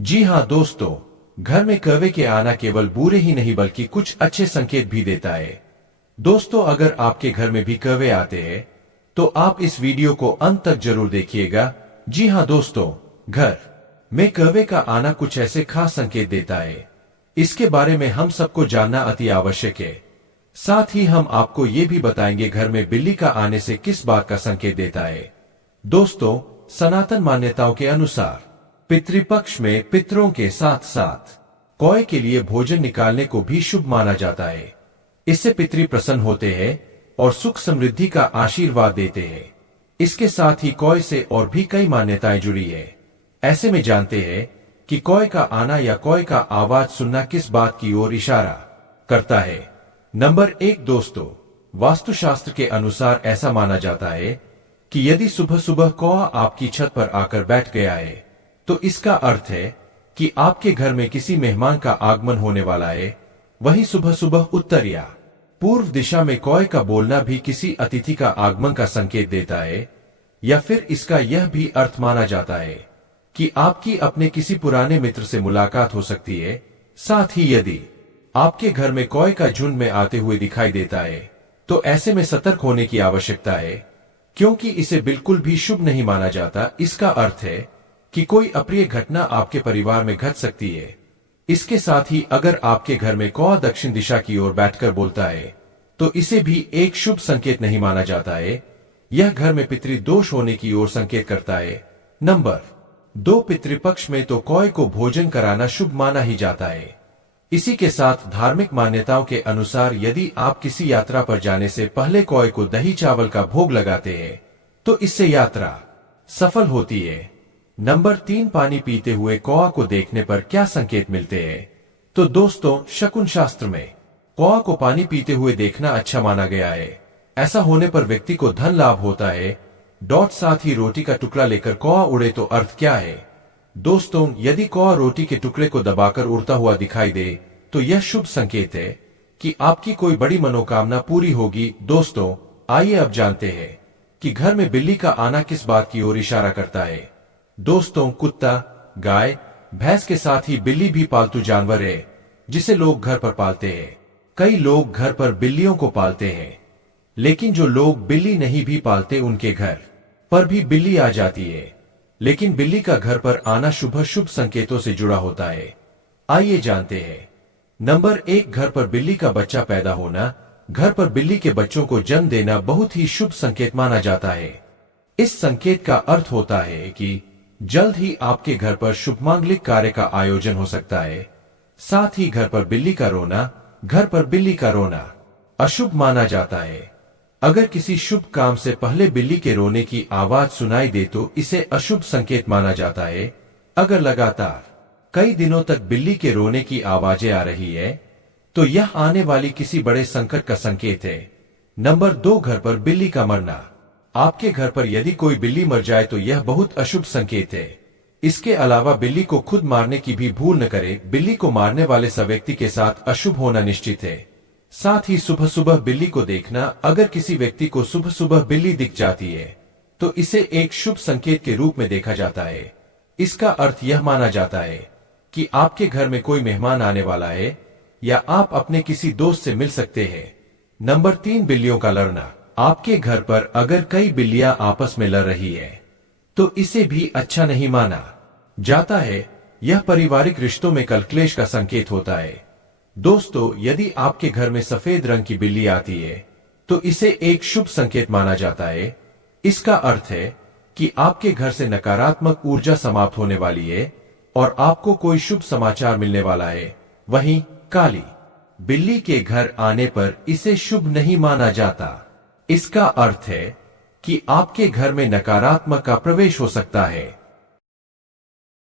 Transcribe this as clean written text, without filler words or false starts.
जी हाँ दोस्तों, घर में कौवे के आना केवल बुरे ही नहीं बल्कि कुछ अच्छे संकेत भी देता है। दोस्तों, अगर आपके घर में भी कौवे आते हैं तो आप इस वीडियो को अंत तक जरूर देखिएगा। जी हाँ दोस्तों, घर में कौवे का आना कुछ ऐसे खास संकेत देता है, इसके बारे में हम सबको जानना अति आवश्यक है। साथ ही हम आपको ये भी बताएंगे घर में बिल्ली का आने से किस बात का संकेत देता है। दोस्तों, सनातन मान्यताओं के अनुसार पितृपक्ष में पितरों के साथ साथ कौवे के लिए भोजन निकालने को भी शुभ माना जाता है। इससे पितृ प्रसन्न होते हैं और सुख समृद्धि का आशीर्वाद देते हैं। इसके साथ ही कौवे से और भी कई मान्यताएं जुड़ी है। ऐसे में जानते हैं कि कौवे का आना या कौवे का आवाज सुनना किस बात की ओर इशारा करता है। नंबर 1 दोस्तों, वास्तुशास्त्र के अनुसार ऐसा माना जाता है कि यदि सुबह सुबह कौवा आपकी छत पर आकर बैठ गया है तो इसका अर्थ है कि आपके घर में किसी मेहमान का आगमन होने वाला है। वहीं सुबह सुबह उत्तर या पूर्व दिशा में कौवे का बोलना भी किसी अतिथि का आगमन का संकेत देता है। या फिर इसका यह भी अर्थ माना जाता है कि आपकी अपने किसी पुराने मित्र से मुलाकात हो सकती है। साथ ही यदि आपके घर में कौवे का झुंड में आते हुए दिखाई देता है तो ऐसे में सतर्क होने की आवश्यकता है, क्योंकि इसे बिल्कुल भी शुभ नहीं माना जाता। इसका अर्थ है कि कोई अप्रिय घटना आपके परिवार में घट सकती है। इसके साथ ही अगर आपके घर में कौवा दक्षिण दिशा की ओर बैठकर बोलता है तो इसे भी एक शुभ संकेत नहीं माना जाता है। यह घर में पितृदोष होने की ओर संकेत करता है। नंबर 2, पितृपक्ष में तो कौवे को भोजन कराना शुभ माना ही जाता है। इसी के साथ धार्मिक मान्यताओं के अनुसार यदि आप किसी यात्रा पर जाने से पहले कौवे को दही चावल का भोग लगाते हैं तो इससे यात्रा सफल होती है। नंबर 3, पानी पीते हुए कौवा को देखने पर क्या संकेत मिलते हैं? तो दोस्तों, शकुन शास्त्र में कौवा को पानी पीते हुए देखना अच्छा माना गया है। ऐसा होने पर व्यक्ति को धन लाभ होता है। साथ ही रोटी का टुकड़ा लेकर कौवा उड़े तो अर्थ क्या है? दोस्तों, यदि कौवा रोटी के टुकड़े को दबाकर उड़ता हुआ दिखाई दे तो यह शुभ संकेत है कि आपकी कोई बड़ी मनोकामना पूरी होगी। दोस्तों, आइए अब जानते हैं कि घर में बिल्ली का आना किस बात की ओर इशारा करता है। दोस्तों, कुत्ता, गाय, भैंस के साथ ही बिल्ली भी पालतू जानवर है जिसे लोग घर पर पालते हैं। कई लोग घर पर बिल्लियों को पालते हैं, लेकिन जो लोग बिल्ली नहीं भी पालते उनके घर पर भी बिल्ली आ जाती है। लेकिन बिल्ली का घर पर आना शुभ संकेतों से जुड़ा होता है। आइए जानते हैं। नंबर 1, घर पर बिल्ली का बच्चा पैदा होना। घर पर बिल्ली के बच्चों को जन्म देना बहुत ही शुभ संकेत माना जाता है। इस संकेत का अर्थ होता है कि जल्द ही आपके घर पर शुभ मांगलिक कार्य का आयोजन हो सकता है। साथ ही घर पर बिल्ली का रोना, घर पर बिल्ली का रोना अशुभ माना जाता है। अगर किसी शुभ काम से पहले बिल्ली के रोने की आवाज सुनाई दे तो इसे अशुभ संकेत माना जाता है। अगर लगातार कई दिनों तक बिल्ली के रोने की आवाजें आ रही है तो यह आने वाली किसी बड़े संकट का संकेत है। नंबर 2, घर पर बिल्ली का मरना। आपके घर पर यदि कोई बिल्ली मर जाए तो यह बहुत अशुभ संकेत है। इसके अलावा बिल्ली को खुद मारने की भी भूल न करें। बिल्ली को मारने वाले सब व्यक्ति के साथ अशुभ होना निश्चित है। साथ ही सुबह सुबह बिल्ली को देखना। अगर किसी व्यक्ति को सुबह सुबह बिल्ली दिख जाती है तो इसे एक शुभ संकेत के रूप में देखा जाता है। इसका अर्थ यह माना जाता है कि आपके घर में कोई मेहमान आने वाला है या आप अपने किसी दोस्त से मिल सकते हैं। नंबर 3, बिल्लियों का लड़ना। आपके घर पर अगर कई बिल्लियां आपस में लड़ रही है तो इसे भी अच्छा नहीं माना जाता है। यह पारिवारिक रिश्तों में कलकलेश का संकेत होता है। दोस्तों, यदि आपके घर में सफेद रंग की बिल्ली आती है तो इसे एक शुभ संकेत माना जाता है। इसका अर्थ है कि आपके घर से नकारात्मक ऊर्जा समाप्त होने वाली है और आपको कोई शुभ समाचार मिलने वाला है। वहीं काली बिल्ली के घर आने पर इसे शुभ नहीं माना जाता। इसका अर्थ है कि आपके घर में नकारात्मक का प्रवेश हो सकता है।